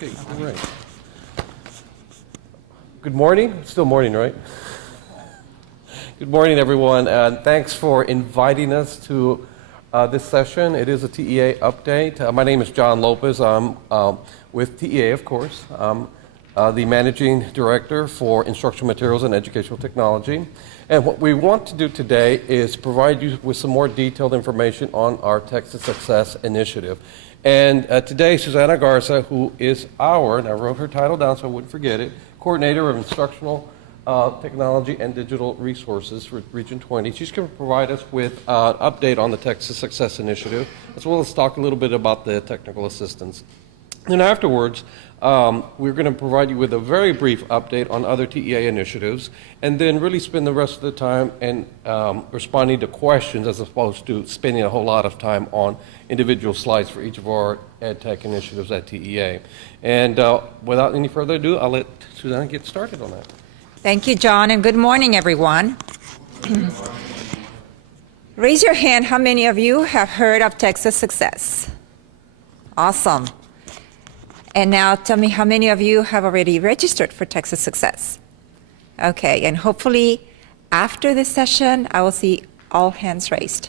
Okay, great. Good morning. It's still morning, right? Good morning, everyone, and thanks for inviting us to this session. It is a TEA update. My name is John Lopez. I'm with TEA, of course. I'm the Managing Director for Instructional Materials and Educational Technology. And what we want to do today is provide you with some more detailed information on our Texas Success Initiative. And today, Susanna Garza, who is our, and I wrote her title down so I wouldn't forget it, Coordinator of Instructional Technology and Digital Resources for Region 20. She's going to provide us with an update on the Texas Success Initiative, as well as talk a little bit about the technical assistance. And afterwards, we're going to provide you with a very brief update on other TEA initiatives, and then really spend the rest of the time in responding to questions as opposed to spending a whole lot of time on individual slides for each of our ed tech initiatives at TEA. And without any further ado, I'll let Susanna get started on that. Thank you, John, and good morning, everyone. Raise your hand, how many of you have heard of Texas Success? Awesome. And now tell me how many of you have already registered for Texas Success? Okay, and hopefully after this session, I will see all hands raised.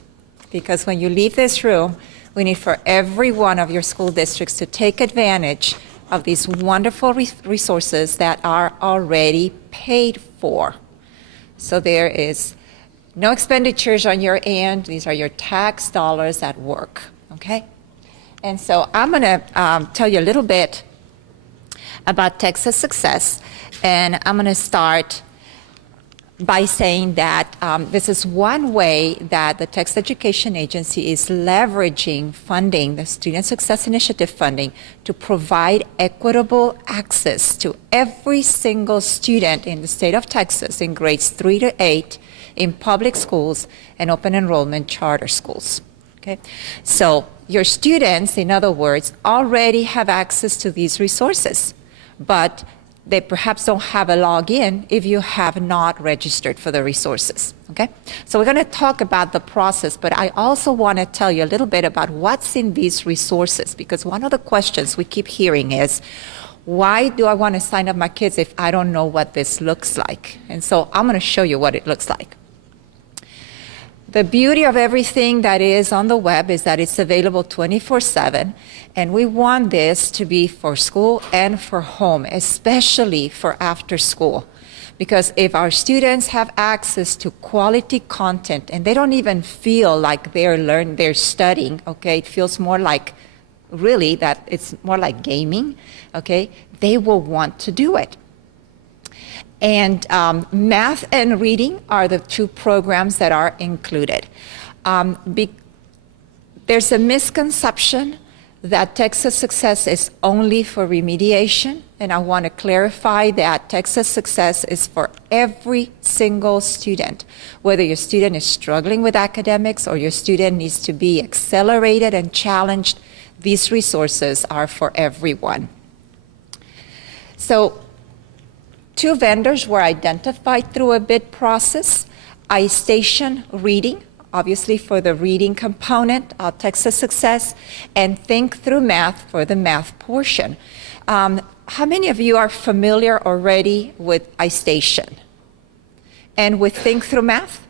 Because when you leave this room, we need for every one of your school districts to take advantage of these wonderful resources that are already paid for. So there is no expenditures on your end. These are your tax dollars at work, okay? And so I'm going to tell you a little bit about Texas Success, and I'm going to start by saying that this is one way that the Texas Education Agency is leveraging funding, the Student Success Initiative funding, to provide equitable access to every single student in the state of Texas in grades 3 to 8 in public schools and open enrollment charter schools. Okay? So your students, in other words, already have access to these resources, but they perhaps don't have a login if you have not registered for the resources, okay? So we're gonna talk about the process, but I also wanna tell you a little bit about what's in these resources, because one of the questions we keep hearing is, why do I wanna sign up my kids if I don't know what this looks like? And so I'm gonna show you what it looks like. The beauty of everything that is on the web is that it's available 24/7, and we want this to be for school and for home, especially for after school. Because if our students have access to quality content and they don't even feel like they're studying, okay, it feels more like really that it's more like gaming, okay, they will want to do it. And math and reading are the two programs that are included. There's a misconception that Texas Success is only for remediation, and I want to clarify that Texas Success is for every single student. Whether your student is struggling with academics or your student needs to be accelerated and challenged, these resources are for everyone. So, two vendors were identified through a bid process. Istation Reading, obviously for the reading component of Texas Success, and Think Through Math for the math portion. How many of you are familiar already with Istation and with Think Through Math?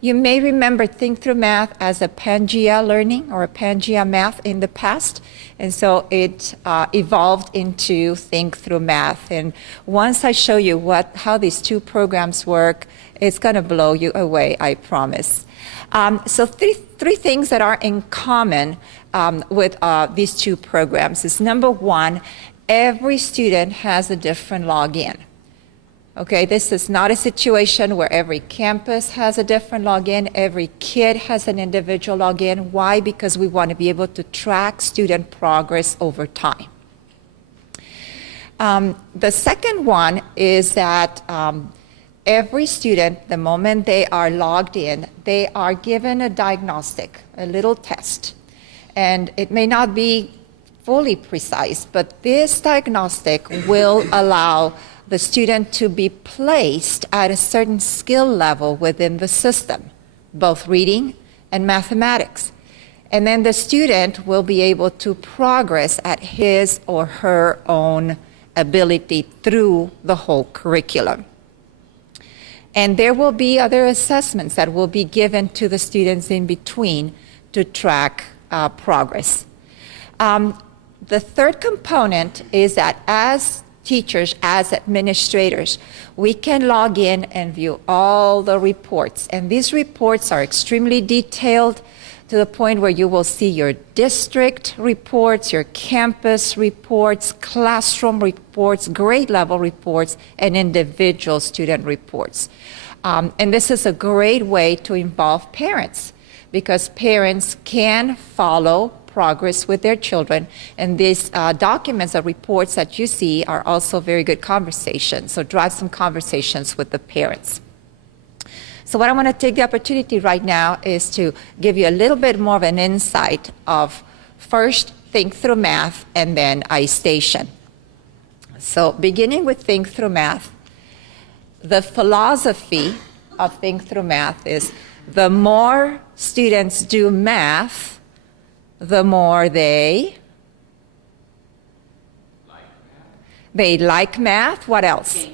You may remember Think Through Math as a Pangea learning or a Pangea math in the past, and so it evolved into Think Through Math. And once I show you how these two programs work, it's going to blow you away, I promise. So three things that are in common with these two programs is, number one, every student has a different login. Okay, this is not a situation where every campus has a different login, every kid has an individual login. Why? Because we want to be able to track student progress over time. The second one is that every student, the moment they are logged in, they are given a diagnostic, a little test. And it may not be fully precise, but this diagnostic will allow the student to be placed at a certain skill level within the system, both reading and mathematics. And then the student will be able to progress at his or her own ability through the whole curriculum. And there will be other assessments that will be given to the students in between to track progress. The third component is that as teachers, as administrators, we can log in and view all the reports. And these reports are extremely detailed to the point where you will see your district reports, your campus reports, classroom reports, grade level reports, and individual student reports. And this is a great way to involve parents, because parents can follow progress with their children, and these documents or reports that you see are also very good conversations, so drive some conversations with the parents. So what I want to take the opportunity right now is to give you a little bit more of an insight of first Think Through Math and then Istation. So beginning with Think Through Math, the philosophy of Think Through Math is the more students do math, the more they like math. What else?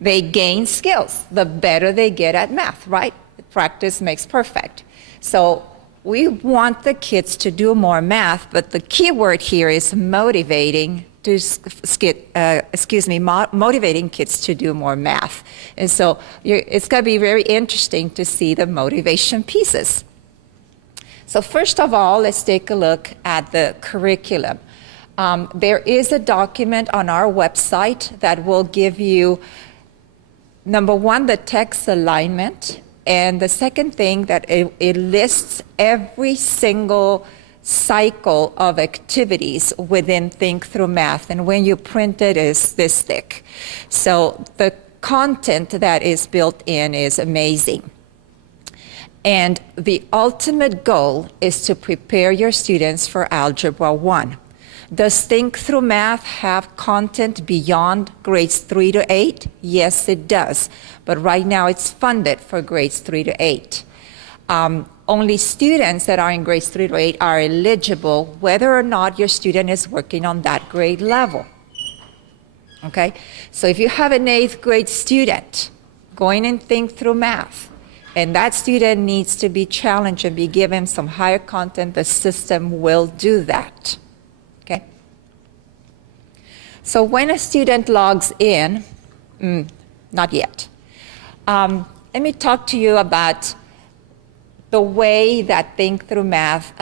They gain skills. The better they get at math, right? Practice makes perfect. So we want the kids to do more math, but the key word here is motivating motivating kids to do more math. And so it's going to be very interesting to see the motivation pieces. So first of all, let's take a look at the curriculum. There is a document on our website that will give you, number one, the text alignment, and the second thing that it lists every single cycle of activities within Think Through Math, and when you print it, it's this thick. So the content that is built in is amazing. And the ultimate goal is to prepare your students for Algebra 1. Does Think Through Math have content beyond grades 3 to 8? Yes, it does. But right now it's funded for grades 3 to 8. Only students that are in grades 3 to 8 are eligible whether or not your student is working on that grade level. Okay? So if you have an 8th grade student going and Think Through Math, and that student needs to be challenged and be given some higher content, the system will do that. Okay? So when a student logs in, not yet. Let me talk to you about the way that Think Through Math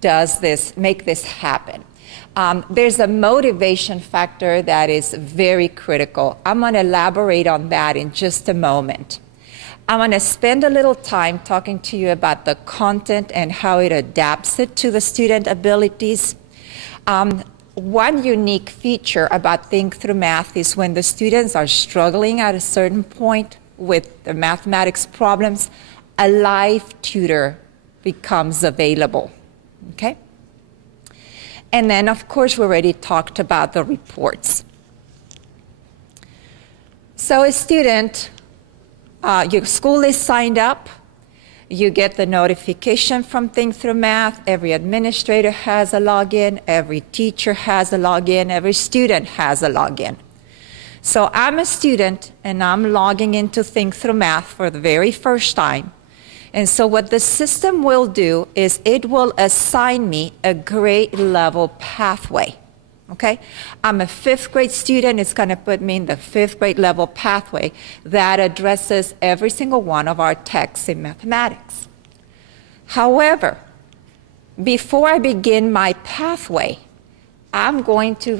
does this, make this happen. There's a motivation factor that is very critical. I'm going to elaborate on that in just a moment. I'm going to spend a little time talking to you about the content and how it adapts it to the student abilities. One unique feature about Think Through Math is when the students are struggling at a certain point with the mathematics problems, a live tutor becomes available. Okay? And then, of course, we already talked about the reports. So a student, your school is signed up, you get the notification from Think Through Math, every administrator has a login, every teacher has a login, every student has a login. So I'm a student and I'm logging into Think Through Math for the very first time. And so what the system will do is it will assign me a grade level pathway. Okay? I'm a 5th grade student. It's going to put me in the 5th grade level pathway that addresses every single one of our texts in mathematics. However, before I begin my pathway, I'm going to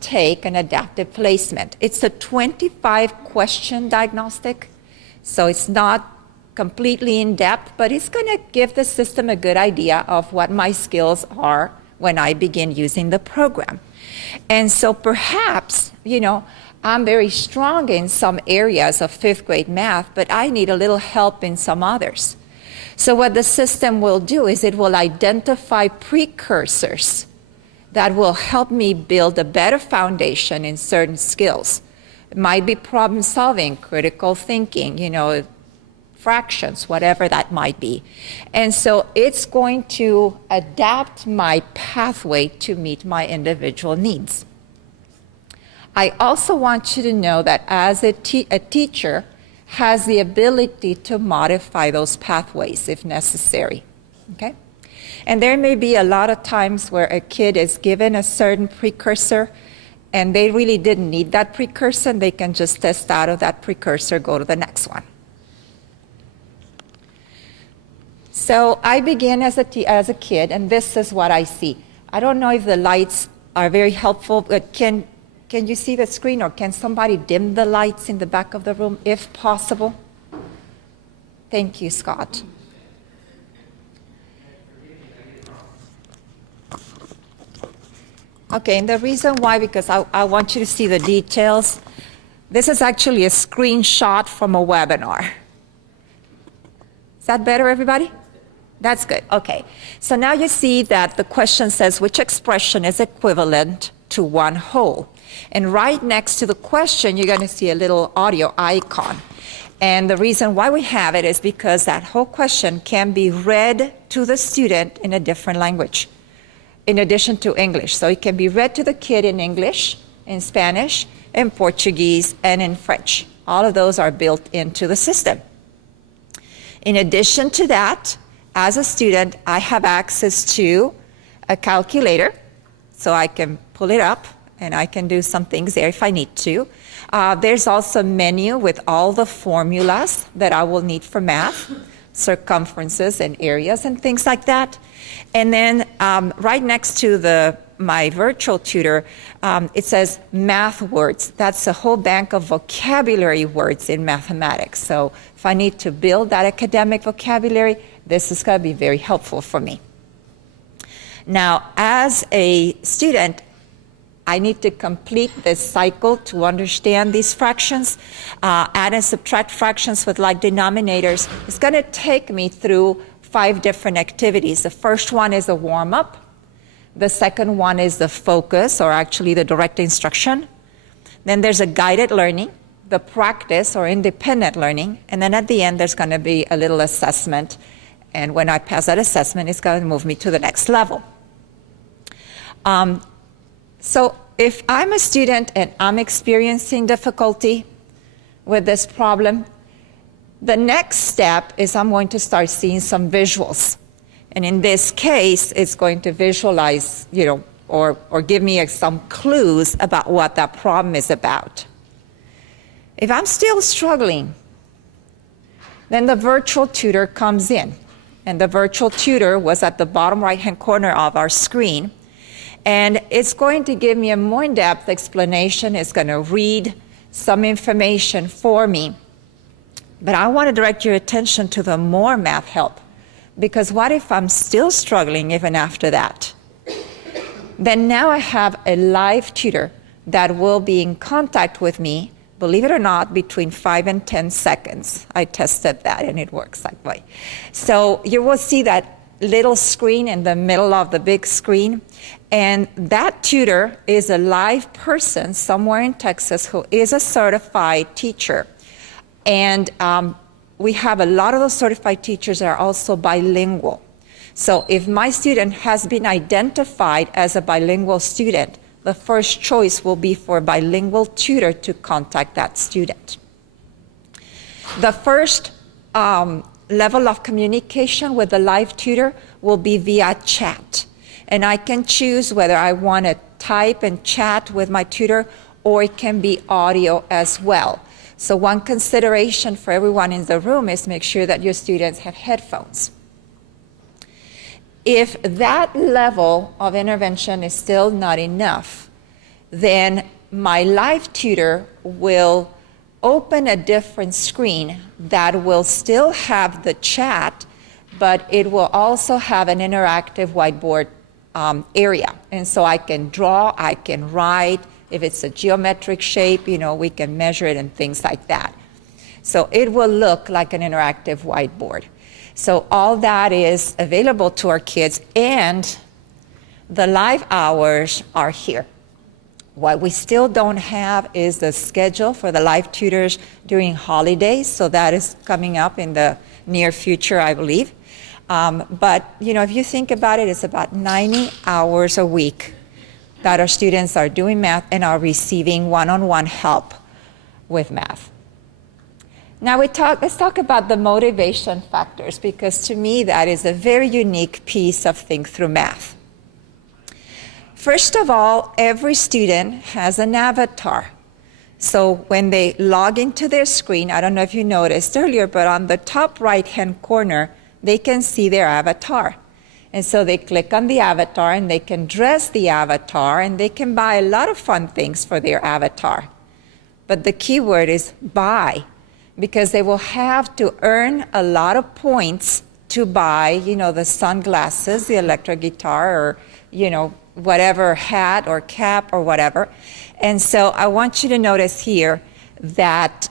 take an adaptive placement. It's a 25-question diagnostic, so it's not completely in depth, but it's going to give the system a good idea of what my skills are when I begin using the program. And so perhaps, I'm very strong in some areas of 5th grade math, but I need a little help in some others. So what the system will do is it will identify precursors that will help me build a better foundation in certain skills. It might be problem solving, critical thinking, fractions, whatever that might be. And so it's going to adapt my pathway to meet my individual needs. I also want you to know that as a teacher has the ability to modify those pathways if necessary, okay? And there may be a lot of times where a kid is given a certain precursor and they really didn't need that precursor, and they can just test out of that precursor, go to the next one. So I began as a kid, and this is what I see. I don't know if the lights are very helpful, but can you see the screen, or can somebody dim the lights in the back of the room, if possible? Thank you, Scott. Okay, and the reason why, because I want you to see the details. This is actually a screenshot from a webinar. Is that better, everybody? That's good, okay. So now you see that the question says, which expression is equivalent to one whole? And right next to the question, you're going to see a little audio icon. And the reason why we have it is because that whole question can be read to the student in a different language, in addition to English. So it can be read to the kid in English, in Spanish, in Portuguese, and in French. All of those are built into the system. In addition to that, as a student, I have access to a calculator, so I can pull it up and I can do some things there if I need to. There's also a menu with all the formulas that I will need for math, circumferences and areas and things like that. And then right next to my virtual tutor, it says math words. That's a whole bank of vocabulary words in mathematics. So if I need to build that academic vocabulary, this is going to be very helpful for me. Now, as a student, I need to complete this cycle to understand these fractions. Add and subtract fractions with like denominators. It's going to take me through 5 different activities. The first one is a warm-up. The second one is the focus, or actually the direct instruction. Then there's a guided learning, the practice or independent learning, and then at the end there's going to be a little assessment. And when I pass that assessment, it's going to move me to the next level. So if I'm a student and I'm experiencing difficulty with this problem, the next step is I'm going to start seeing some visuals. And in this case, it's going to visualize, or give me some clues about what that problem is about. If I'm still struggling, then the virtual tutor comes in. And the virtual tutor was at the bottom right-hand corner of our screen. And it's going to give me a more in-depth explanation. It's going to read some information for me. But I want to direct your attention to the more math help. Because what if I'm still struggling even after that? Then now I have a live tutor that will be in contact with me, believe it or not, between 5 and 10 seconds. I tested that and it works that way. So you will see that little screen in the middle of the big screen. And that tutor is a live person somewhere in Texas who is a certified teacher. And we have a lot of those certified teachers that are also bilingual. So if my student has been identified as a bilingual student, the first choice will be for a bilingual tutor to contact that student. The first level of communication with the live tutor will be via chat. And I can choose whether I want to type and chat with my tutor, or it can be audio as well. So one consideration for everyone in the room is make sure that your students have headphones. If that level of intervention is still not enough, then my live tutor will open a different screen that will still have the chat, but it will also have an interactive whiteboard area. And so I can draw, I can write. If it's a geometric shape, we can measure it and things like that. So it will look like an interactive whiteboard. So all that is available to our kids, and the live hours are here. What we still don't have is the schedule for the live tutors during holidays, so that is coming up in the near future, I believe. But if you think about it, it's about 90 hours a week that our students are doing math and are receiving one-on-one help with math. Now let's talk about the motivation factors, because to me that is a very unique piece of Think Through Math. First of all, every student has an avatar. So when they log into their screen, I don't know if you noticed earlier, but on the top right-hand corner, they can see their avatar. And so they click on the avatar and they can dress the avatar and they can buy a lot of fun things for their avatar. But the key word is buy, because they will have to earn a lot of points to buy, the sunglasses, the electric guitar, or, whatever hat or cap or whatever. And so I want you to notice here that,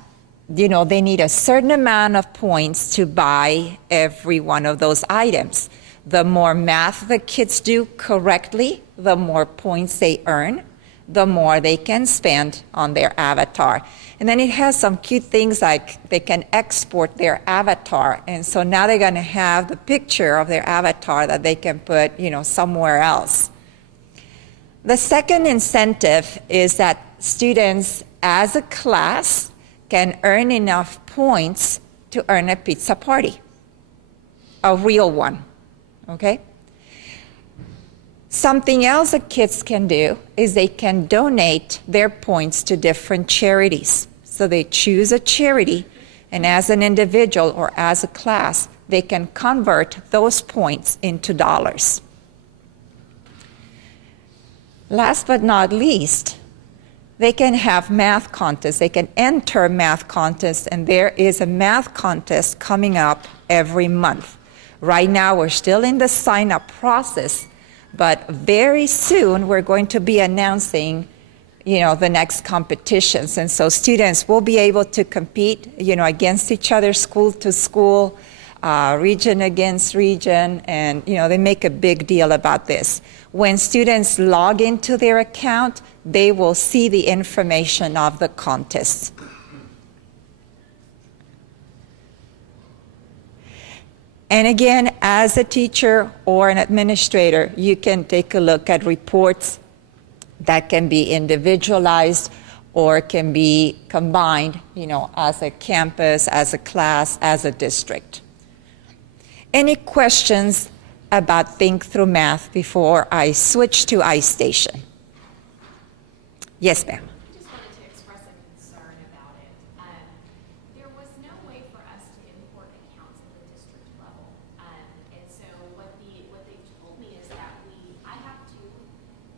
they need a certain amount of points to buy every one of those items. The more math the kids do correctly, the more points they earn, the more they can spend on their avatar. And then it has some cute things like they can export their avatar. And so now they're going to have the picture of their avatar that they can put, somewhere else. The second incentive is that students as a class can earn enough points to earn a pizza party, a real one, okay? Something else that kids can do is they can donate their points to different charities. So they choose a charity, and as an individual or as a class, they can convert those points into dollars. Last but not least, they can have math contests. They can enter math contests, and there is a math contest coming up every month. Right now, we're still in the sign-up process, but very soon we're going to be announcing, the next competitions. And so students will be able to compete, against each other, school to school, region against region, and, they make a big deal about this. When students log into their account, they will see the information of the contest. And again, as a teacher or an administrator, you can take a look at reports that can be individualized or can be combined, as a campus, as a class, as a district. Any questions about Think Through Math before I switch to Istation? Yes, ma'am. I just wanted to express a concern about it. There was no way for us to import accounts at the district level. And so what they've told me is that I have to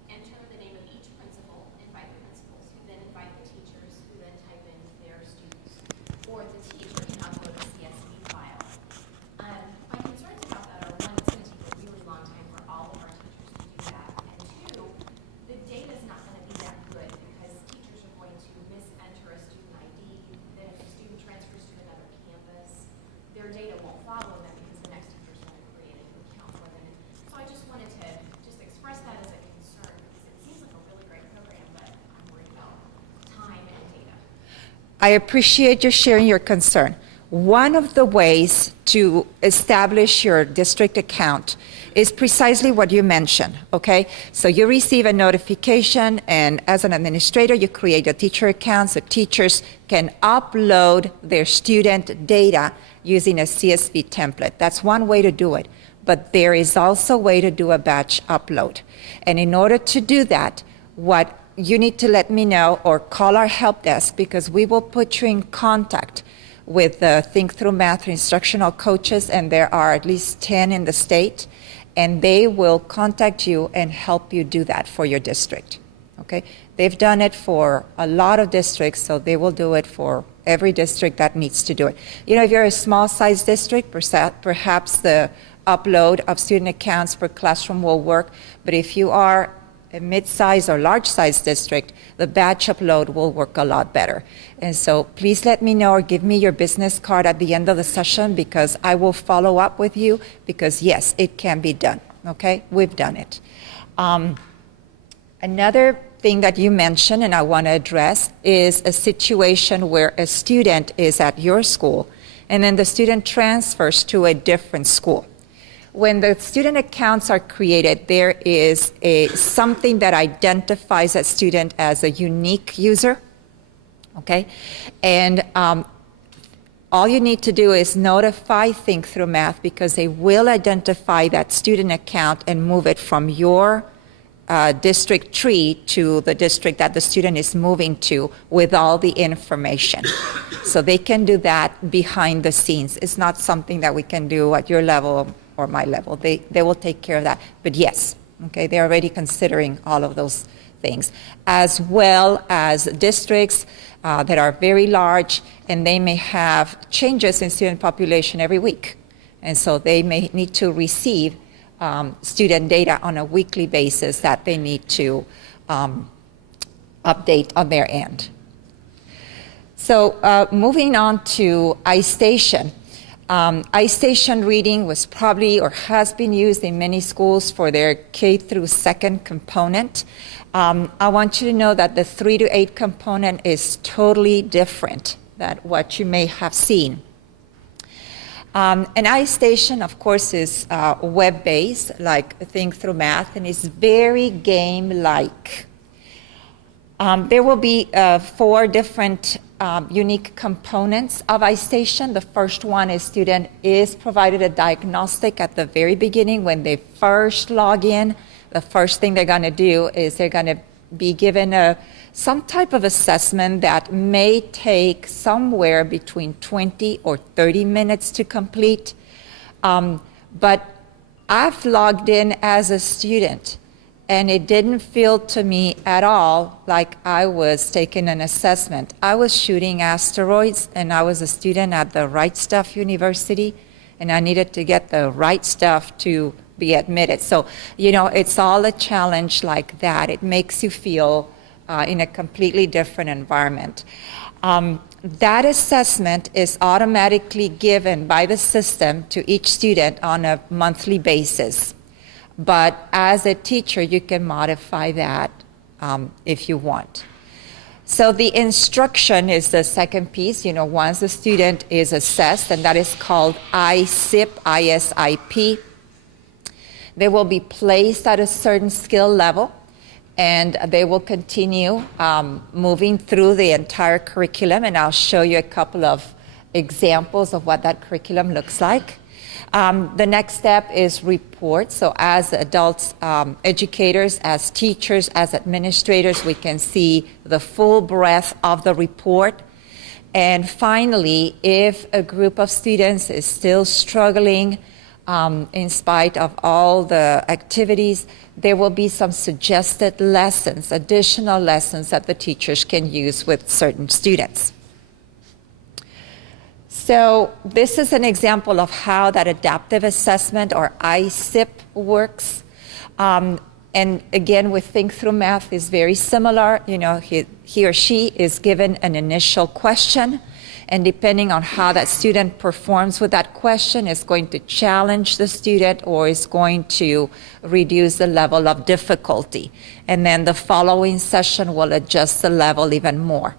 enter the name of each principal, invite the principals, who then invite the teachers, who then type in their students, or the teacher can upload a CSV file. My concerns about that are, one, it's going to take a really long time for all of our teachers to do that, and two, the data is not going to be that good because teachers are going to misenter a student ID. Then if a student transfers to another campus, their data won't follow them because the next teacher is going to create a new account for them. So I just wanted to express that as a concern because it seems like a really great program, but I'm worried about time and data. I appreciate you sharing your concern. One of the ways to establish your district account is precisely what you mentioned, okay? So you receive a notification, and as an administrator, you create a teacher account so teachers can upload their student data using a CSV template. That's one way to do it. But there is also a way to do a batch upload. And in order to do that, what you need to let me know or call our help desk, because we will put you in contact with the Think Through Math instructional coaches, and there are at least 10 in the state, and they will contact you and help you do that for your district, okay? They've done it for a lot of districts, so they will do it for every district that needs to do it. If you're a small-sized district, perhaps the upload of student accounts per classroom will work, but if you are a mid-sized or large-sized district, the batch upload will work a lot better. And so please let me know or give me your business card at the end of the session, because I will follow up with you, because yes, it can be done, okay? We've done it. Another thing that you mentioned and I want to address is a situation where a student is at your school and then the student transfers to a different school. When the student accounts are created, there is something that identifies that student as a unique user, okay? And all you need to do is notify Think Through Math because they will identify that student account and move it from your district tree to the district that the student is moving to with all the information. So they can do that behind the scenes. It's not something that we can do at your level or my level. They will take care of that. But yes, okay, they're already considering all of those things, as well as districts that are very large, and they may have changes in student population every week. And so they may need to receive student data on a weekly basis that they need to update on their end. So moving on to Istation. Istation reading was probably or has been used in many schools for their K through 2nd component. I want you to know that the 3 to 8 component is totally different than what you may have seen. And Istation, of course, is web-based, like Think Through Math, and is very game-like. There will be 4 different unique components of Istation. The first one is student is provided a diagnostic at the very beginning when they first log in. The first thing they're going to do is they're going to be given some type of assessment that may take somewhere between 20 or 30 minutes to complete. But I've logged in as a student, and it didn't feel to me at all like I was taking an assessment. I was shooting asteroids, and I was a student at the Right Stuff University, and I needed to get the right stuff to be admitted. So, you know, it's all a challenge like that. It makes you feel in a completely different environment. That assessment is automatically given by the system to each student on a monthly basis. But as a teacher, you can modify that if you want. So the instruction is the second piece. You know, once the student is assessed, and that is called ISIP, ISIP, they will be placed at a certain skill level, and they will continue moving through the entire curriculum, and I'll show you a couple of examples of what that curriculum looks like. The next step is report. So as adults, educators, as teachers, as administrators, we can see the full breadth of the report. And finally, if a group of students is still struggling in spite of all the activities, there will be some suggested lessons, additional lessons that the teachers can use with certain students. So this is an example of how that adaptive assessment, or ISIP, works. And again, with Think Through Math is very similar. You know, he or she is given an initial question, and depending on how that student performs with that question, is going to challenge the student or is going to reduce the level of difficulty. And then the following session will adjust the level even more.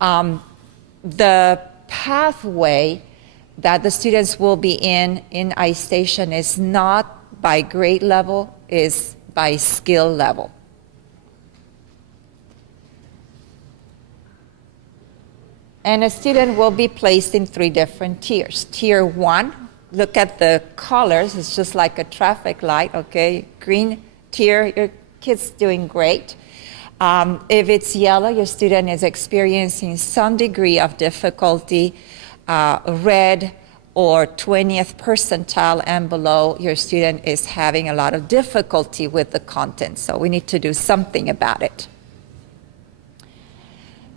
The pathway that the students will be in Istation is not by grade level, is by skill level. And a student will be placed in 3 different tiers. Tier 1, look at the colors, it's just like a traffic light, okay? Green tier, your kid's doing great. If it's yellow, your student is experiencing some degree of difficulty. Red or 20th percentile and below, your student is having a lot of difficulty with the content. So we need to do something about it.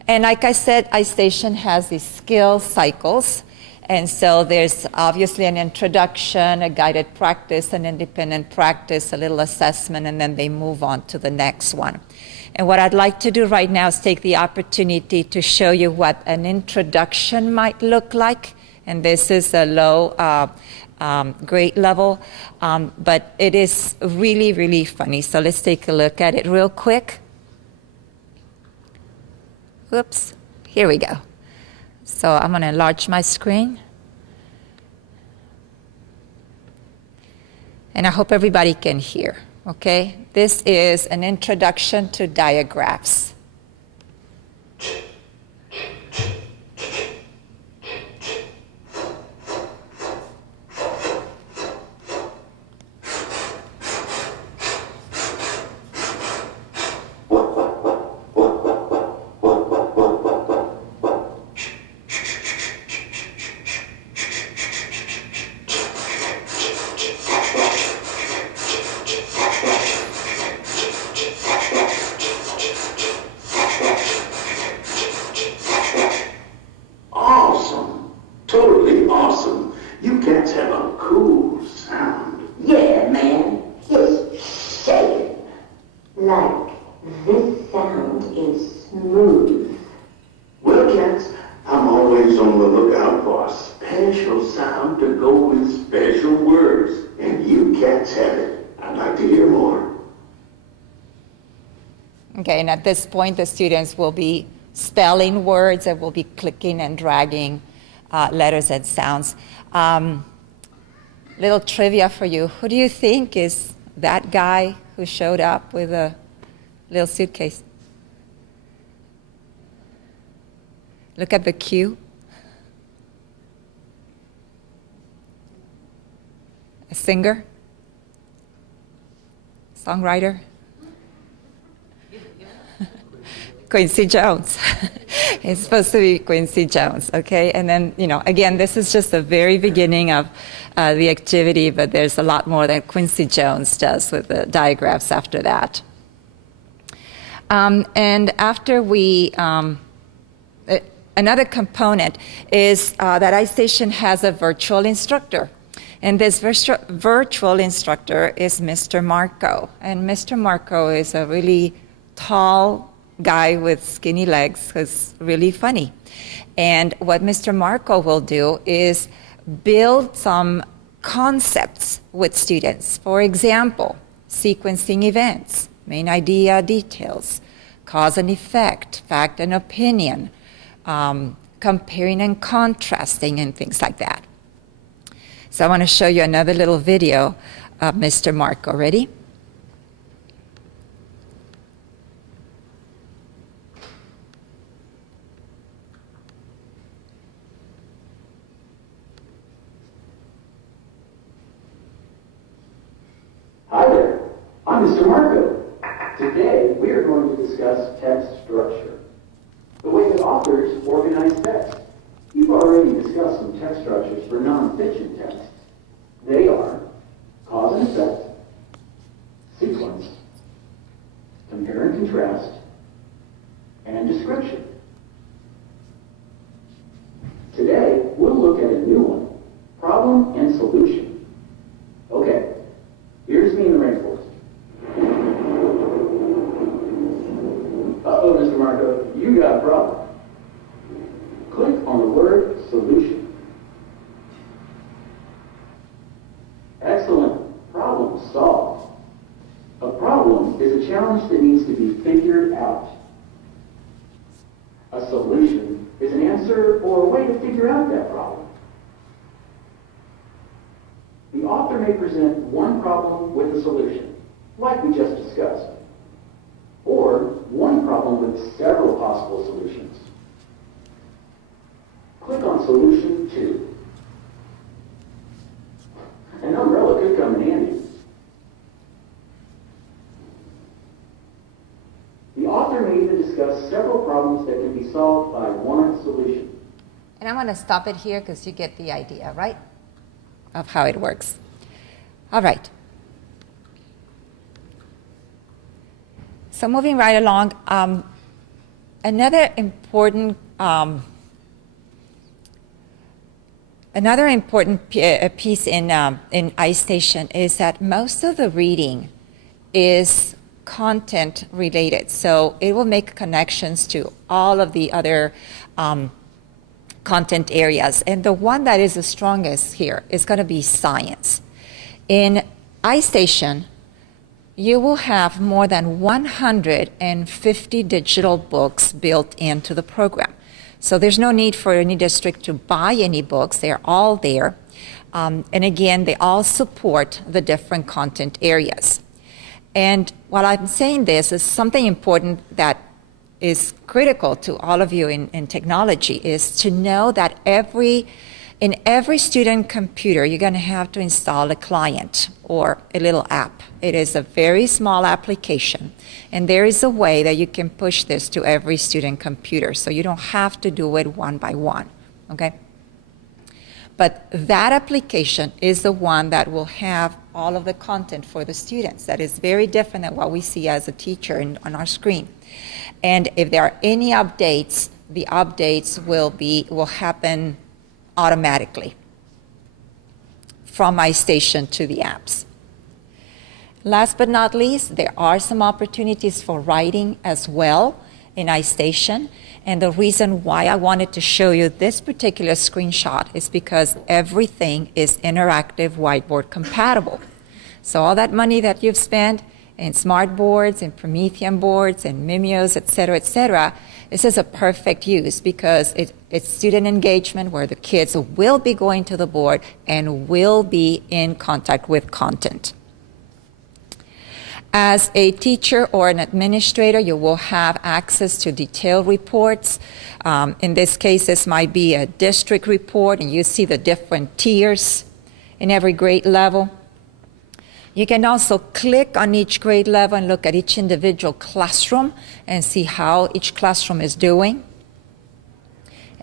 And like I said, Istation has these skill cycles. And so there's obviously an introduction, a guided practice, an independent practice, a little assessment, and then they move on to the next one. And what I'd like to do right now is take the opportunity to show you what an introduction might look like. And this is a low grade level, but it is really, really funny. So let's take a look at it real quick. Oops, here we go. So I'm going to enlarge my screen. And I hope everybody can hear, okay? This is an introduction to diagraphs. Okay, and at this point, the students will be spelling words and will be clicking and dragging letters and sounds. Little trivia for you. Who do you think is that guy who showed up with a little suitcase? Look at the cue. A singer? Songwriter? Quincy Jones. It's supposed to be Quincy Jones, okay? And then, again, this is just the very beginning of the activity, but there's a lot more that Quincy Jones does with the diagraphs after that. And after we, another component is that Istation has a virtual instructor. And this virtual instructor is Mr. Marco. And Mr. Marco is a really tall guy with skinny legs who's really funny. And what Mr. Marco will do is build some concepts with students. For example, sequencing events, main idea, details, cause and effect, fact and opinion, comparing and contrasting, and things like that. So I want to show you another little video of Mr. Marco. Ready? Hi there, I'm Mr. Marco. Today we are going to discuss text structure, the way that authors organize text. You've already discussed some text structures for nonfiction texts. They are cause and effect, sequence, compare and contrast, and description. Today we'll look at a new one, problem and solution. Okay. Here's me in the rainforest. Uh-oh, Mr. Marco, you got a problem. Click on the word solution. Excellent. Problem solved. A problem is a challenge that needs to be figured out. A solution is an answer or a way to figure out that problem. The author may present one problem with a solution, like we just discussed, or one problem with several possible solutions. Click on Solution 2. An umbrella could come in handy. The author may even discuss several problems that can be solved by one solution. And I'm going to stop it here because you get the idea, right, of how it works. All right. So moving right along, another important piece in Istation is that most of the reading is content related. So it will make connections to all of the other content areas. And the one that is the strongest here is going to be science. In Istation, you will have more than 150 digital books built into the program. So there's no need for any district to buy any books. They're all there. And again, they all support the different content areas. And while I'm saying this, is something important that is critical to all of you in technology is to know that in every student computer, you're going to have to install a client or a little app. It is a very small application, and there is a way that you can push this to every student computer, so you don't have to do it one by one, okay? But that application is the one that will have all of the content for the students. That is very different than what we see as a teacher on our screen. And if there are any updates, the updates will happen automatically from Istation to the apps. Last but not least, there are some opportunities for writing as well in Istation. And the reason why I wanted to show you this particular screenshot is because everything is interactive whiteboard compatible. So all that money that you've spent in smart boards, in Promethean boards, and Mimios, et cetera, this is a perfect use because it's student engagement where the kids will be going to the board and will be in contact with content. As a teacher or an administrator, you will have access to detailed reports. In this case, this might be a district report, and you see the different tiers in every grade level. You can also click on each grade level and look at each individual classroom and see how each classroom is doing.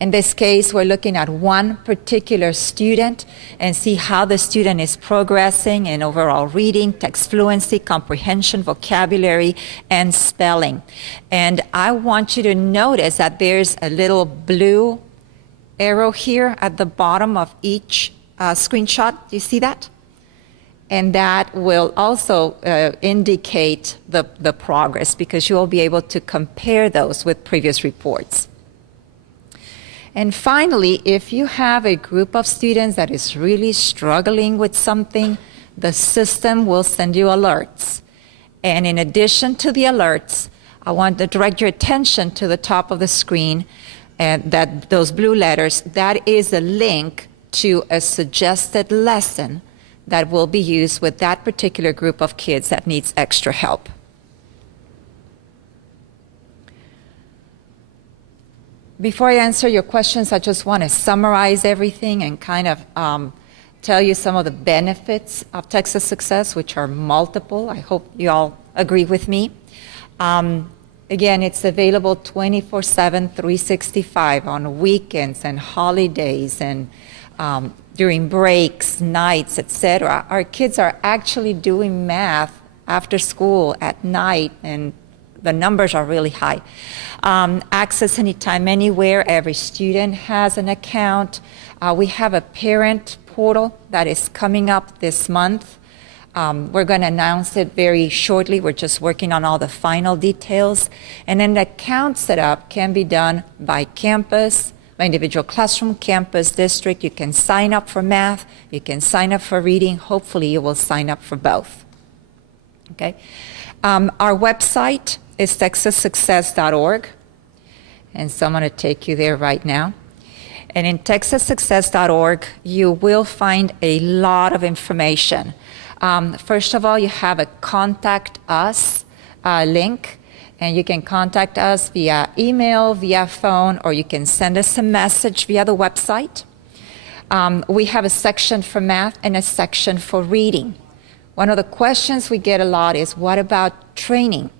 In this case, we're looking at one particular student and see how the student is progressing in overall reading, text fluency, comprehension, vocabulary, and spelling. And I want you to notice that there's a little blue arrow here at the bottom of each screenshot. Do you see that? And that will also indicate the progress because you will be able to compare those with previous reports. And finally, if you have a group of students that is really struggling with something, the system will send you alerts. And in addition to the alerts, I want to direct your attention to the top of the screen, and that those blue letters, that is a link to a suggested lesson that will be used with that particular group of kids that needs extra help. Before I answer your questions, I just want to summarize everything and kind of tell you some of the benefits of Texas Success, which are multiple. I hope you all agree with me. Again, it's available 24/7, 365 on weekends and holidays and during breaks, nights, etc. Our kids are actually doing math after school at night, and the numbers are really high. Access anytime, anywhere. Every student has an account. We have a parent portal that is coming up this month. We're going to announce it very shortly. We're just working on all the final details. And then the account setup can be done by campus, by individual classroom, campus, district. You can sign up for math. You can sign up for reading. Hopefully, you will sign up for both. Okay. Our website is texassuccess.org. And so I'm going to take you there right now. And in texassuccess.org, you will find a lot of information. First of all, you have a Contact Us link. And you can contact us via email, via phone, or you can send us a message via the website. We have a section for math and a section for reading. One of the questions we get a lot is, what about training?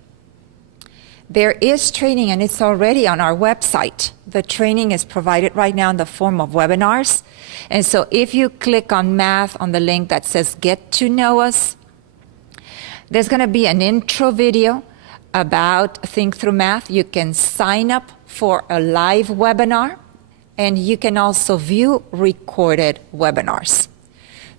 There is training, and it's already on our website. The training is provided right now in the form of webinars. And so if you click on math on the link that says Get to Know Us, there's going to be an intro video about Think Through Math. You can sign up for a live webinar, and you can also view recorded webinars.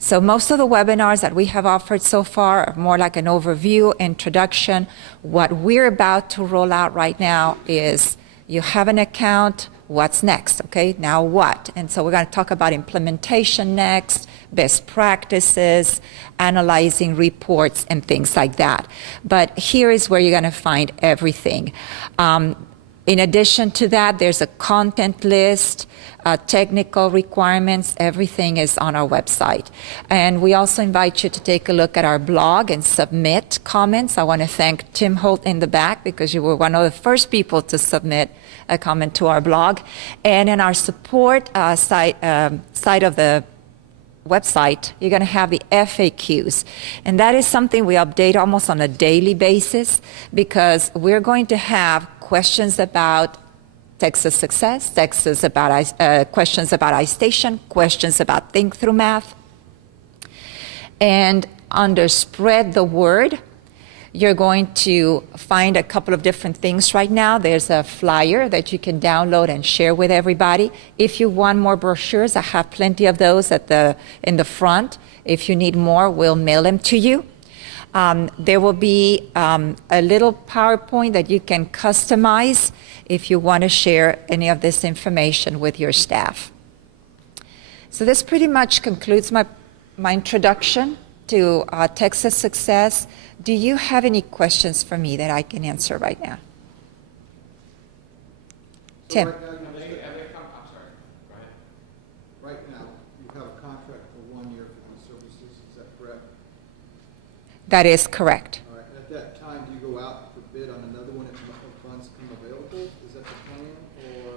So most of the webinars that we have offered so far are more like an overview, introduction. What we're about to roll out right now is you have an account, what's next, okay? Now what? And so we're going to talk about implementation next, best practices, analyzing reports, and things like that. But here is where you're going to find everything. In addition to that, there's a content list, technical requirements, everything is on our website. And we also invite you to take a look at our blog and submit comments. I want to thank Tim Holt in the back because you were one of the first people to submit a comment to our blog. And in our support site of the website, you're going to have the FAQs. And that is something we update almost on a daily basis because we're going to have questions about Texas Success, questions about Istation, questions about Think Through Math. And under Spread the Word, you're going to find a couple of different things right now. There's a flyer that you can download and share with everybody. If you want more brochures, I have plenty of those in the front. If you need more, we'll mail them to you. There will be a little PowerPoint that you can customize if you want to share any of this information with your staff. So this pretty much concludes my introduction to Texas Success. Do you have any questions for me that I can answer right now? Tim. Right now, you have a contract for 1 year for these services, is that correct? That is correct. All right, and at that time, do you go out for bid on another one if funds come available? Is that the plan, or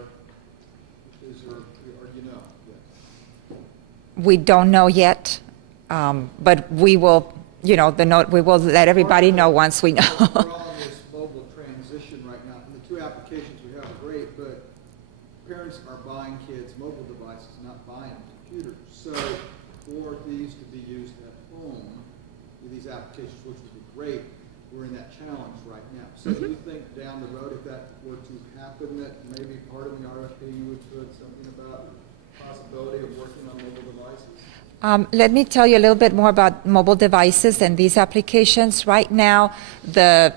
is there, or do you know yet? We don't know yet, but we will, we will let everybody know once we know. We're all in this mobile transition right now, and the two applications we have are great, but parents are buying kids mobile devices, not buying computers. So for these to be used at home, with these applications, which would be great, we're in that challenge right now. So do you think down the road, if that were to happen, that maybe part of the RFP you would put something about the possibility of working on mobile devices? Let me tell you a little bit more about mobile devices and these applications. Right now, the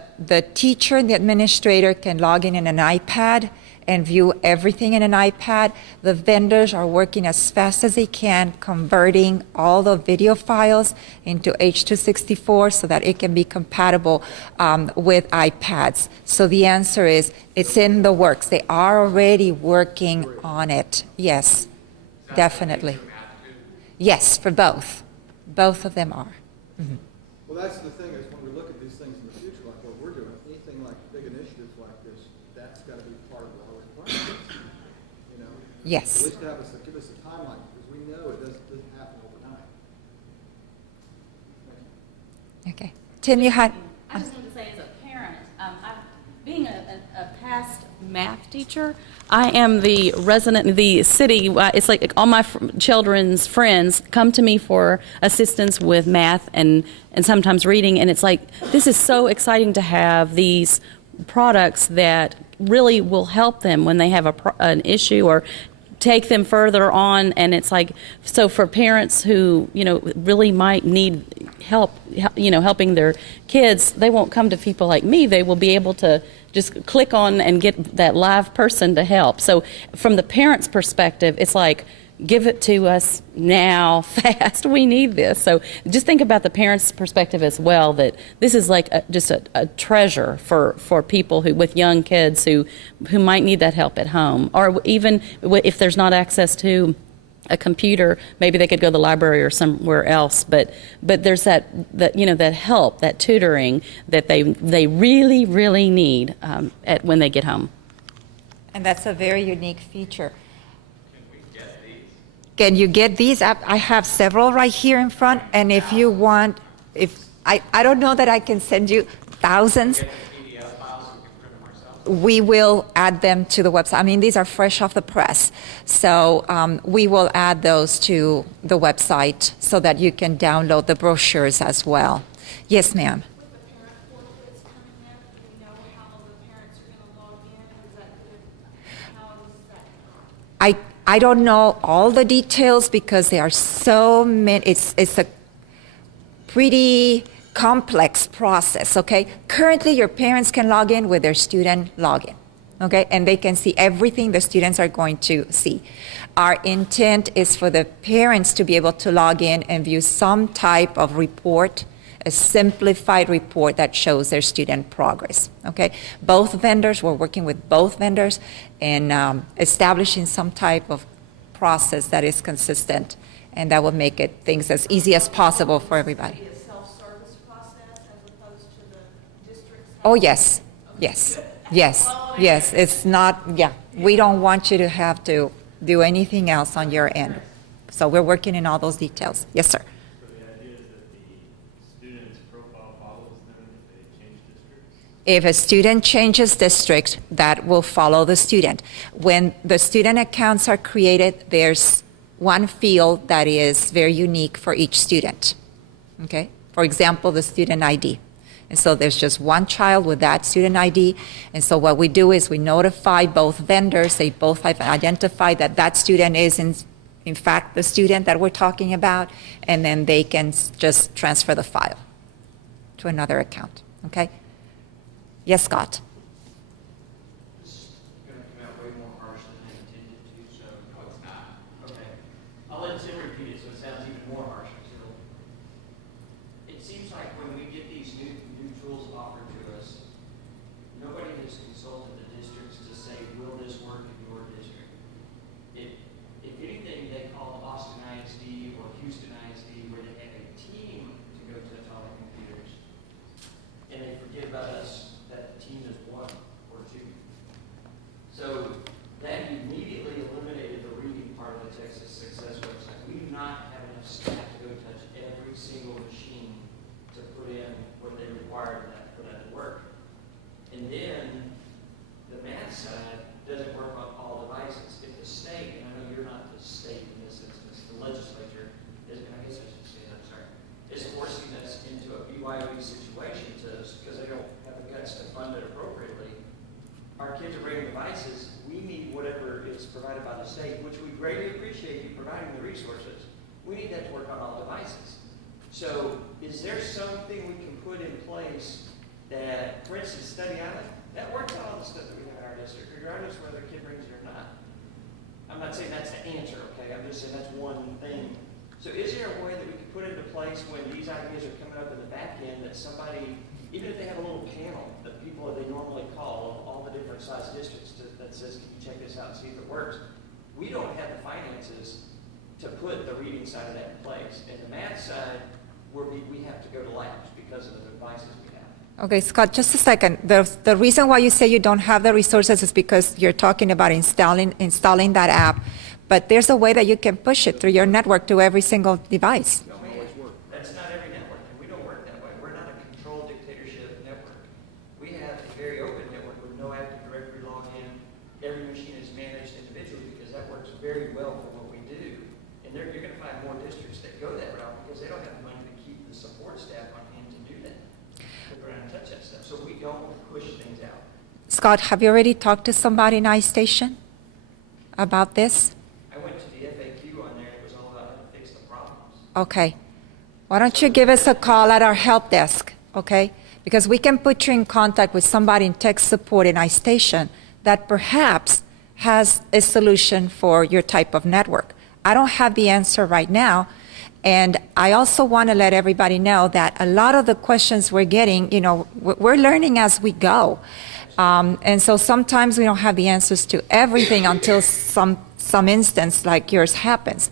teacher and the administrator can log in an iPad and view everything in an iPad. The vendors are working as fast as they can, converting all the video files into H.264 so that it can be compatible with iPads. So the answer is, it's in the works. They are already working on it. Yes, definitely. Yes, for both. Both of them are. Mm-hmm. Well, that's the thing, is when we look at these things in the future, like what we're doing, anything like big initiatives like this, that's got to be part of our requirements, Yes. At least give us a timeline, because we know it doesn't happen overnight. Okay. Tim, you had... I just wanted to say, as a parent, being a past math teacher, I am the resident, the city, it's like all my children's friends come to me for assistance with math and sometimes reading, and it's like, this is so exciting to have these products that really will help them when they have an issue or take them further on. And it's like, so for parents who, really might need help, helping their kids, they won't come to people like me. They will be able to just click on and get that live person to help. So from the parent's perspective, it's like, give it to us now, fast. We need this. So just think about the parent's perspective as well, that this is like just a treasure for people with young kids who might need that help at home. Or even if there's not access to a computer, maybe they could go to the library or somewhere else. But there's that help, that tutoring that they really, really need when they get home. And that's a very unique feature. Can you get these? I have several right here in front, and if you want, I don't know that I can send you thousands. We will add them to the website. I mean, these are fresh off the press. So we will add those to the website so that you can download the brochures as well. Yes, ma'am. With the parent portal that's coming in, do we know how the parents are going to log in? How is that? I don't know all the details because there are so many. It's a pretty complex process, okay? Currently, your parents can log in with their student login, okay? And they can see everything the students are going to see. Our intent is for the parents to be able to log in and view some type of report, a simplified report that shows their student progress, okay? Both vendors, we're working with both vendors and establishing some type of process that is consistent and that will make it things as easy as possible for everybody. Be a self-service process as opposed to the district's? Oh, yes, yes, yes, yes. It's not, yeah, we don't want you to have to do anything else on your end. So we're working in all those details. Yes, sir. So the idea is that the student's profile follows them if they change districts? If a student changes district, that will follow the student. When the student accounts are created, there's one field that is very unique for each student, okay? For example, the student ID. And so there's just one child with that student ID. And so what we do is we notify both vendors. They both have identified that that student is in fact the student that we're talking about. And then they can just transfer the file to another account, okay? Yes, Scott? This is going to come out way more harsh than I intended to, so. No, it's not. Okay. I'll let Tim repeat it so it sounds even more harsh until. It seems like when we get these new tools offered to us, nobody has consulted the districts to say, will this work in your district? If anything, they call Austin ISD or Houston ISD where they have a team to go touch all the computers. And they forget about us. That the team is one or two. So that immediately eliminated the reading part of the Texas Success website. We do not have enough staff to go touch every single machine to put in what they require for that to work. And then the math side doesn't work on all devices. If the state, and I know you're not the state in this instance, the legislature is, I guess I should say, I'm sorry, is forcing us into a BYOD situation because they don't have the guts to fund it appropriately. Our kids are bringing devices. We need whatever is provided by the state, which we greatly appreciate you providing the resources. We need that to work on all devices. So is there something we can put in place that, for instance, Study Island, that works on all the stuff that we have in our district, regardless whether a kid brings it or not. I'm not saying that's the answer, okay? I'm just saying that's one thing. So is there a way that we could put into place when these ideas are coming up in the back end that somebody, even if they have a little panel that people they normally call of all the different size districts that says, can you check this out and see if it works? We don't have the finances to put the reading side of that in place. And the math side, we have to go to labs because of the devices we have. Okay, Scott, just a second. The reason why you say you don't have the resources is because you're talking about installing that app. But there's a way that you can push it through your network to every single device. No, that's not every network, and we don't work that way. We're not a controlled dictatorship network. We have a very open network with no Active Directory login. Every machine is managed individually because that works very well for what we do. And you're going to find more districts that go that route because they don't have the money to keep the support staff on hand to do that, to go around and touch that stuff. So we don't push things out. Scott, have you already talked to somebody in Istation about this? I went to the FAQ on there. It was all about how to fix the problems. Okay. Why don't you give us a call at our help desk, okay? Because we can put you in contact with somebody in tech support in Istation that perhaps has a solution for your type of network. I don't have the answer right now. And I also want to let everybody know that a lot of the questions we're getting, we're learning as we go. And so sometimes we don't have the answers to everything until some instance like yours happens.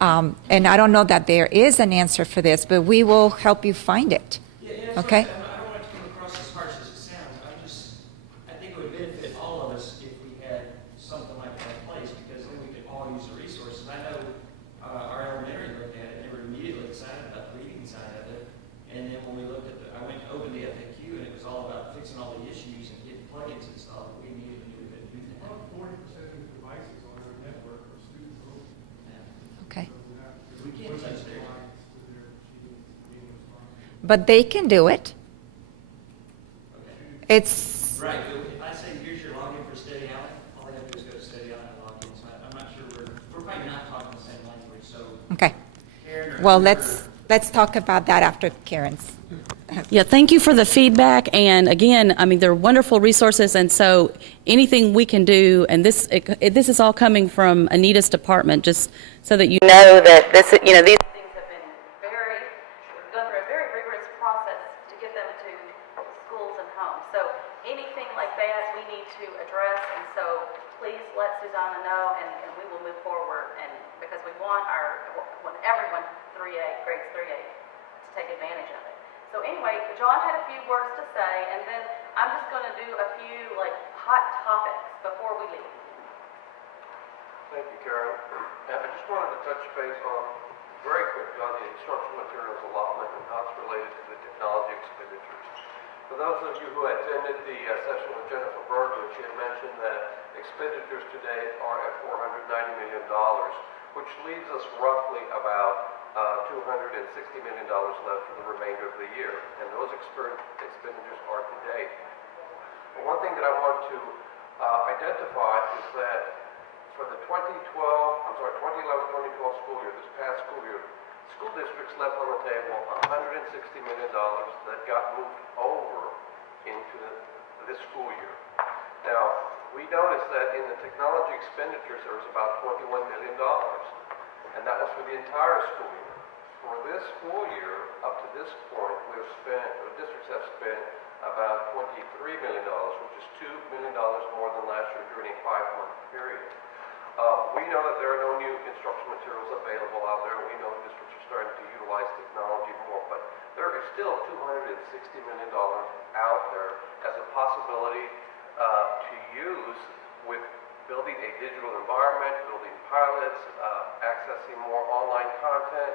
And I don't know that there is an answer for this, but we will help you find it. Okay? I don't want it to come across as harsh as it sounds. I think it would benefit all of us if we had something like that in place because then we could all use the resources. I know our elementary looked at it and they were immediately excited about the reading side of it. And then when we looked at I went to open the FAQ and it was all about fixing all the issues and getting plugins installed. We immediately knew we couldn't do that. About 40% of the devices on our network are student owned. Okay. We can't touch there. But they can do it. Okay. It's, Right. If I say here's your login for Steady Island, all I have to do is go to Steady Island and log in. So I'm not sure we're probably not talking the same language. So okay. Karen or Well, let's talk about that after Karen's Yeah, thank you for the feedback. And again, I mean, they're wonderful resources. And so anything we can do, and this is all coming from Anita's department, just so that you know that these things have been we've gone through a very rigorous process to get them to schools and homes. So anything like that we need to address. And so please let Susanna know, and we will move forward. And because we want everyone grades 3A to take advantage of it. So anyway, John had a few words to say, and then I'm just going to do a few hot topics before we leave. Thank you, Karen. I just wanted to touch base on, very quickly, on the instructional materials allotment and how it's related to the technology expenditures. For those of you who attended the session with Jennifer Berger, she had mentioned that expenditures today are at $490 million, which leaves us roughly about $260 million left for the remainder of the year, and those expenditures are to date. But one thing that I want to identify is that for the 2011-2012 school year, this past school year, school districts left on the table $160 million that got moved over into this school year. Now, we noticed that in the technology expenditures there was about $21 million. And that was for the entire school year. For this school year, up to this point, the districts have spent about $23 million, which is $2 million more than last year during a 5-month period. We know that there are no new instructional materials available out there. We know districts are starting to utilize technology more, but there is still $260 million out there as a possibility to use with building a digital environment, building pilots, accessing more online content.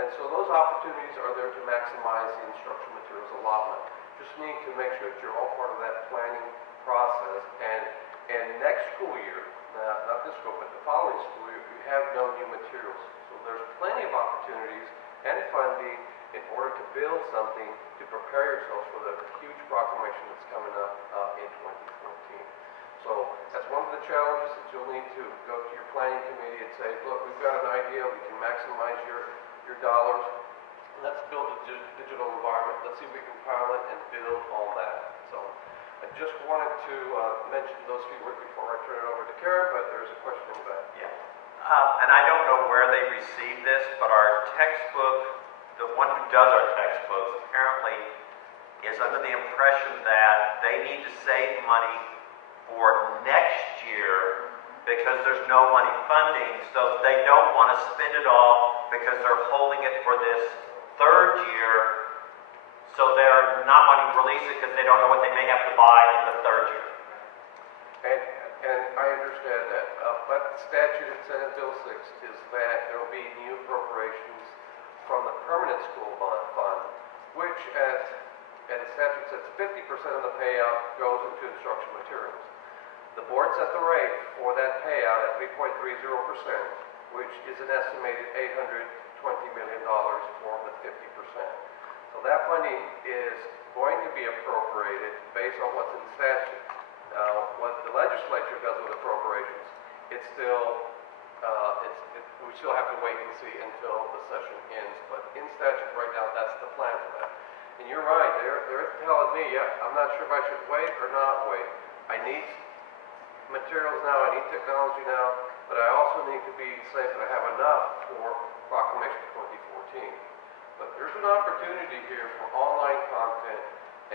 And so those opportunities are there to maximize the instructional materials allotment. Just need to make sure that you're all part of that planning process. And next school year, not this school, but the following school year, you have no new materials. So there's plenty of opportunities and funding in order to build something to prepare yourselves for the huge proclamation that's coming up in 2014. So that's one of the challenges that you'll need to go to your planning committee and say, look, we've got an idea, we can maximize your dollars. Let's build a digital environment. Let's see if we can pilot and build on that. So I just wanted to mention those few words before I turn it over to Karen, but there's a question in the back. Yeah. And I don't know where they received this, but our textbook, the one who does our textbooks, apparently is under the impression that they need to save money for next year because there's no money funding, so they don't want to spend it all because they're holding it for this third year, so they're not wanting to release it because they don't know what they may have to buy in the third year. And I understand that, but the statute in Senate Bill 6 is that there will be new appropriations from the permanent school fund, which as the statute says, 50% of the payout goes into instructional materials. The board set the rate for that payout at 3.30%, which is an estimated $820 million for the 50%. So that funding is going to be appropriated based on what's in the statute. What the legislature does with appropriations, it's still, we still have to wait and see until the session ends. But in statute right now, that's the plan for that. And you're right, they're telling me, yeah, I'm not sure if I should wait or not wait. I need materials now, I need technology now, but I also need to be safe that I have enough for Proclamation 2014. But there's an opportunity here for online content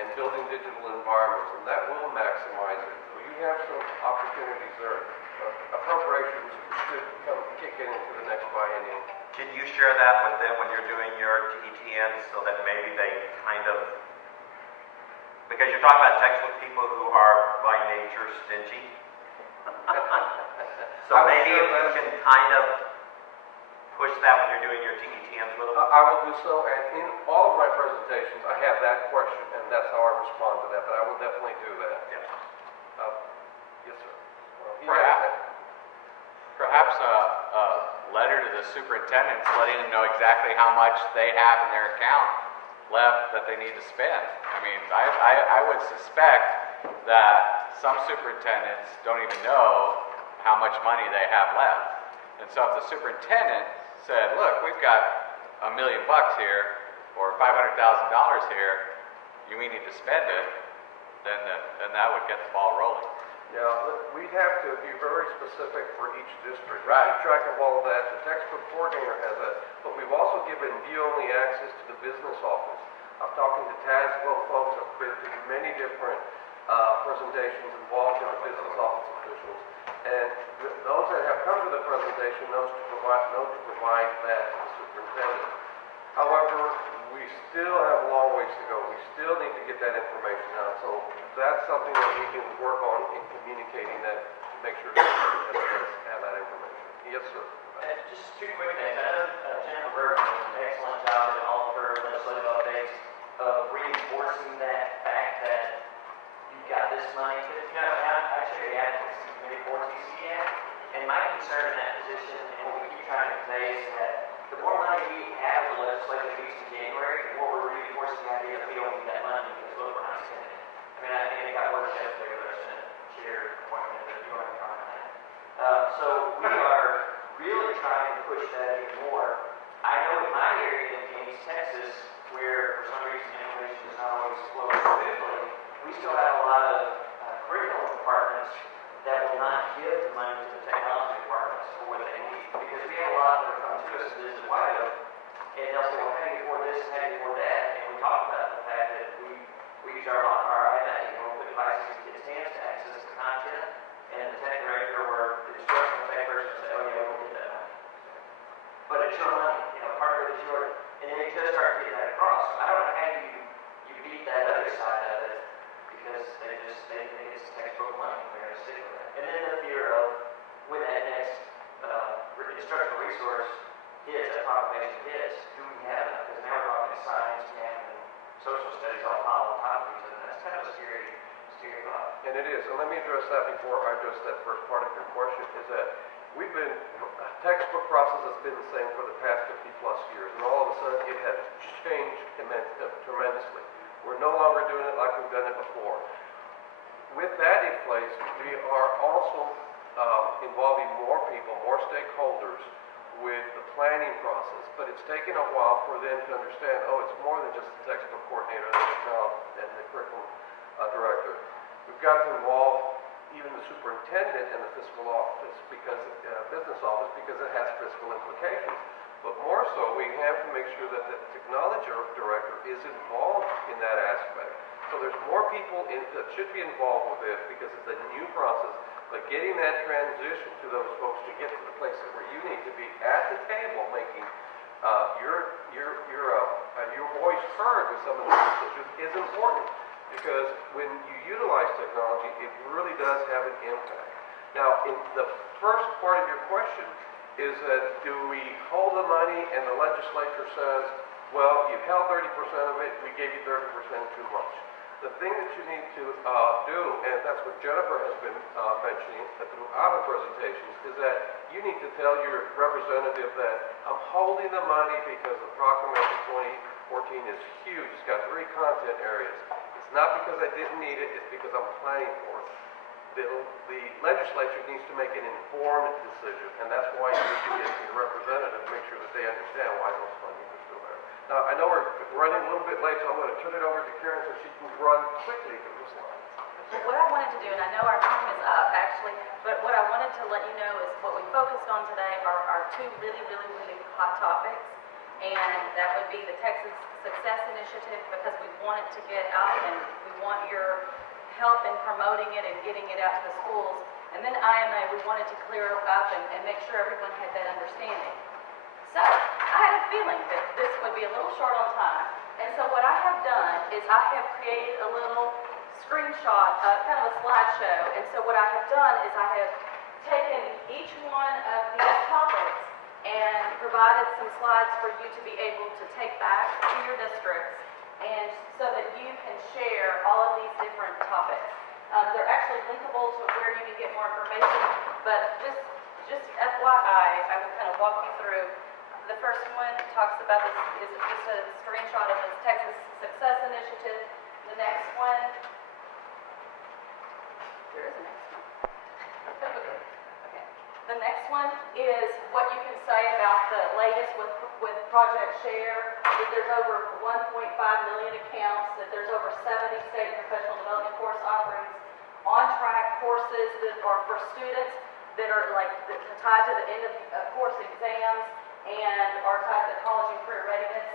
and building digital environments, and that will maximize it. So you have some opportunities there. Appropriations should kick into the next biennium. Can you share that with them when you're doing your TETNs so that maybe they kind of, because you're talking about textbook people who are by nature stingy. So maybe if you can kind of push that when you're doing your TETNs with them. I will do so, and in all of my presentations, I have that question, and that's how I respond to that, but I will definitely do that. Yeah. Yes, sir. Perhaps a letter to the superintendents letting them know exactly how much they have in their account left that they need to spend. I mean, I would suspect that some superintendents don't even know how much money they have left. And so if the superintendent said, look, we've got $1 million here or $500,000 here, we need to spend it, then that would get the ball rolling. Yeah, we'd have to be very specific for each district. Right. Keep track of all of that. The textbook coordinator has that, but we've also given view-only access to the business office. I'm talking to Tazewell folks. I've been to many different presentations involved in the business office officials, and those that have come to the presentation know to provide that to the superintendent. However, we still have a long ways to go. We still need to get that information out. So that's something that we can work on in communicating that to make sure that we have that information. Yes, sir. Just two quick things. I know Jennifer Berg did an excellent job in all of her legislative updates of reinforcing that fact that you've got this money. But you know, I chair the advocacy committee for TCN, and my concern in that position, and what we keep trying to convey, is that the more money we have in the legislative meetings in January, the more we're reinforcing the idea that we don't need that money because look, we're not spending it. I mean, I think it got worked out there with our Senate chair appointment, but you want to comment on that. So we are really trying to push that even more. I know in my area in Kansas, Texas, where for some reason information does not always flow smoothly, we still have a lot of curriculum departments that will not give the money to the technology departments for what they need. Because we have a lot that are coming to us and this is why and they'll say, well, pay me for this, pay me for that. And we talk about the fact that we use our IMA, we put devices in kids' hands to access the content, and the tech director or the instructional tech person will say, oh yeah, we'll get that money. But it's your money, part of it is yours. And then you just start getting that across. I don't know how you beat that other side of it, because they think it's textbook money, they're going to stick with that. And then the fear of when that next instructional resource hits, that population hits, do we have enough? Because now we're talking science, math, and social studies all piled on top of each other. That's kind of a scary thought. And it is. And let me address that before I address that first part of your question, is that textbook process has been the same for the past 50 plus years, and all of a sudden it has changed tremendously. We're no longer doing it like we've done it before. With that in place, we are also involving more people, more stakeholders with the planning process, but it's taken a while for them to understand, oh, it's more than just the textbook coordinator and the curriculum director. We've got to involve even the superintendent and the fiscal office, business office, because it has fiscal implications. But more so, we have to make sure that the technology director is involved in that aspect. So there's more people that should be involved with this because it's a new process. But getting that transition to those folks to get to the place where you need to be at the table, making your voice heard with some of these decisions is important. Because when you utilize technology, it really does have an impact. Now, in the first part of your question is that do we hold the money and the legislature says, well, you held 30% of it, we gave you 30% too much. The thing that you need to do, and that's what Jennifer has been mentioning throughout her presentations, is that you need to tell your representative that I'm holding the money because the Proclamation 2014 is huge. It's got 3 content areas. It's not because I didn't need it, it's because I'm planning for it. The legislature needs to make an informed decision, and that's why you need to get your representative to make sure that they understand why those funding are still there. Now, I know we're running a little bit late, so I'm going to turn it over to Karen so she can run quickly through the slides. What I wanted to do, and I know our time is up actually, but what I wanted to let you know is what we focused on today are 2 really, really, really hot topics. And that would be the Texas Success Initiative, because we want it to get out and we want your help in promoting it and getting it out to the schools. And then IMA, we wanted to clear it up and make sure everyone had that understanding. So I had a feeling that this would be a little short on time. And so what I have done is I have created a little screenshot, kind of a slideshow. And so what I have done is I have taken each one of these topics and provided some slides for you to be able to take back to your districts, and so that you can share all of these different topics. They're actually linkable to where you can get more information, but just FYI, I will kind of walk you through. The first one talks about this, is just a screenshot of this Texas Success Initiative. The next one, where is the next one? Okay. The The next one is what you can say about the latest with Project Share, that there's over 1.5 million accounts, that there's over 70 state and professional development course offerings, on-track courses that are for students that are tied to the end of course exams and are tied to college and career readiness.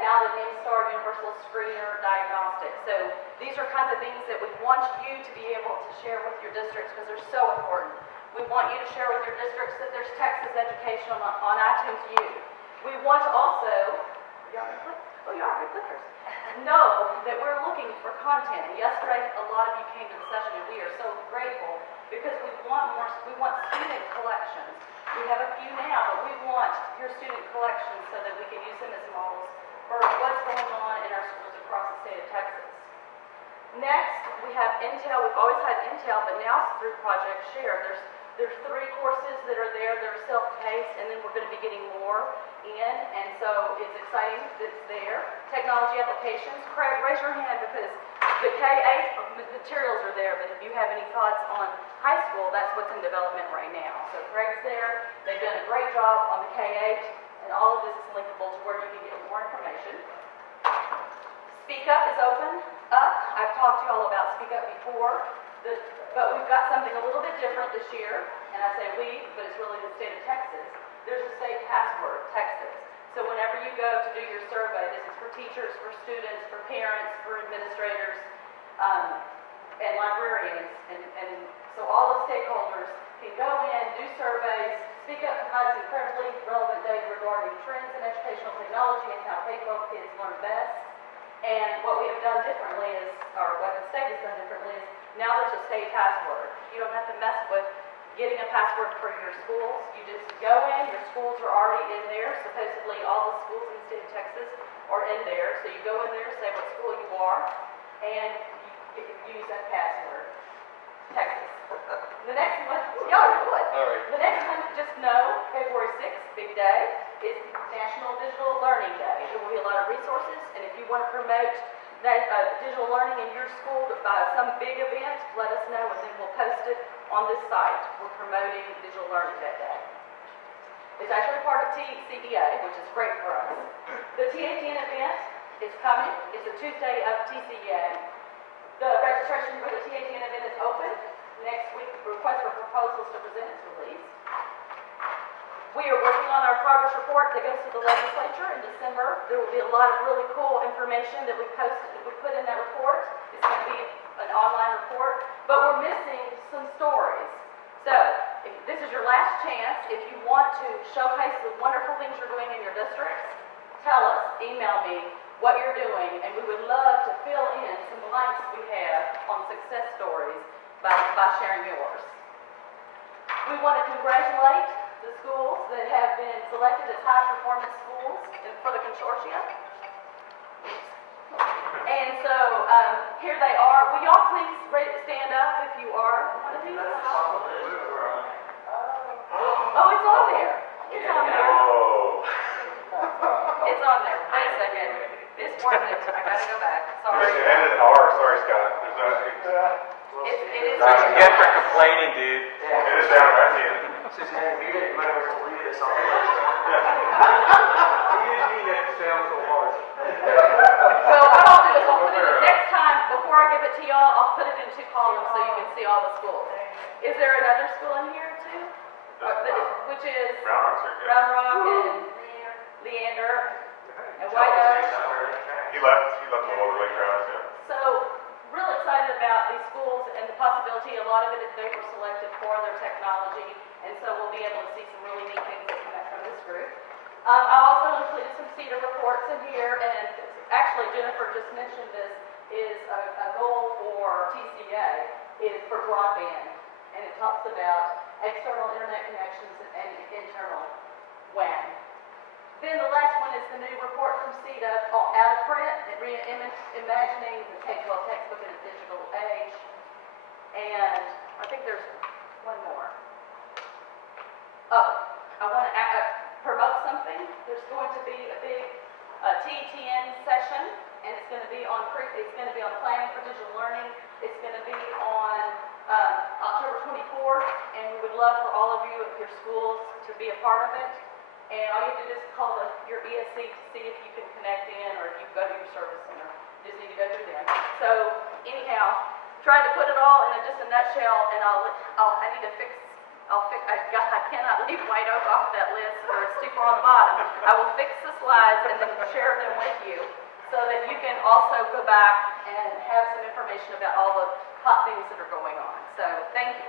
Now the MSTAR Universal Screener Diagnostics. So these are kinds of things that we want you to be able to share with your districts because they're so important. We want you to share with your districts that there's Texas education on iTunes U. We want to also, know that we're looking for content. Yesterday, a lot of you came to the session, and we are so grateful because we want student collections. We have a few now, but we want your student collections so that we can use them as models for what's going on in our schools across the state of Texas. Next, we have Intel. We've always had Intel, but now through Project Share, there's 3 courses that are there that are self-paced, and then we're going to be getting more in, and so it's exciting that it's there. Technology applications. Craig, raise your hand because the K-8 materials are there, but if you have any thoughts on high school, that's what's in development right now. So Craig's there. They've done a great job on the K-8, and all of this is linkable to where you can get more information. Speak Up is open up. I've talked to you all about Speak Up before, but we've got something a little bit different this year, and I say we, but it's really the state of Texas. There's a state password, Texas. So whenever you go to do your survey, this is for teachers, for students, for parents, for administrators, and librarians, and so all the stakeholders can go in, do surveys. Speak Up provides incredibly relevant data regarding trends in educational technology and how K-12 kids learn best. And what we have done differently is, or what the state has done differently is, now there's a state password. You don't have to mess with getting a password for your schools. You just go in, your schools are already in there. Supposedly all the schools in the state of Texas are in there. So you go in there, say what school you are, and you use that password. Texas. The next one, y'all are good. The next one, just know, February 6th, big day, is National Digital Learning Day. There will be a lot of resources, and if you want to promote that digital learning in your school by some big event, let us know, and then we'll post it on this site. We're promoting digital learning that day. It's actually part of TCEA, which is great for us. The TATN event is coming. It's a Tuesday of TCEA. The registration for the TATN event is open. Next week, request for proposals to present is released. We are working on our progress report that goes to the legislature in December. There will be a lot of really cool information that we put in that report. It's going to be an online report, but we're missing some stories. So, if this is your last chance. If you want to showcase the wonderful things you're doing in your districts, tell us, email me what you're doing, and we would love to fill in some blanks we have on success stories by sharing yours. We want to congratulate the schools that have been selected as High Performance Schools for the consortium. And so here they are. Will y'all please stand up if you are one of these? Oh, it's on there. It's on there. It's on there. Wait a second. This wasn't it. I gotta go back. Sorry. Sorry, Scott. It is. That's what you get for complaining, dude. It is down right here. Suzanne, you didn't remember to leave this on. He didn't mean that to sound so harsh. So what I'll do is I'll put it in next time, before I give it to y'all, I'll put it in 2 columns so you can see all the schools. Is there another school in here too? Which is Round Rock and Leander and White Oak. He left the Lower Lake Rounds, yeah. So real excited about these schools and the possibility. A lot of it is they were selected for their technology, and so we'll be able to see some really neat things that come out from this group. I also included some CETA reports in here, and actually Jennifer just mentioned this, is a goal for TCA is for broadband, and it talks about external internet connections and internal WAN. Then the last one is the new report from CETA, out of print, reimagining the K-12 textbook in a digital age. And I think there's one more. Oh, I want to promote something. There's going to be a big T10 session, and it's going to be on planning for digital learning. It's going to be on October 24th, and we would love for all of you, if you're your schools to be a part of it. And all you have to do is call your ESC to see if you can connect in, or if you go to your service center. You just need to go through them. So anyhow, tried to put it all in just a nutshell, and I need to fix. I cannot leave White Oak off of that list, or it's too far on the bottom. I will fix the slides and then share them with you, so that you can also go back and have some information about all the hot things that are going on. So thank you.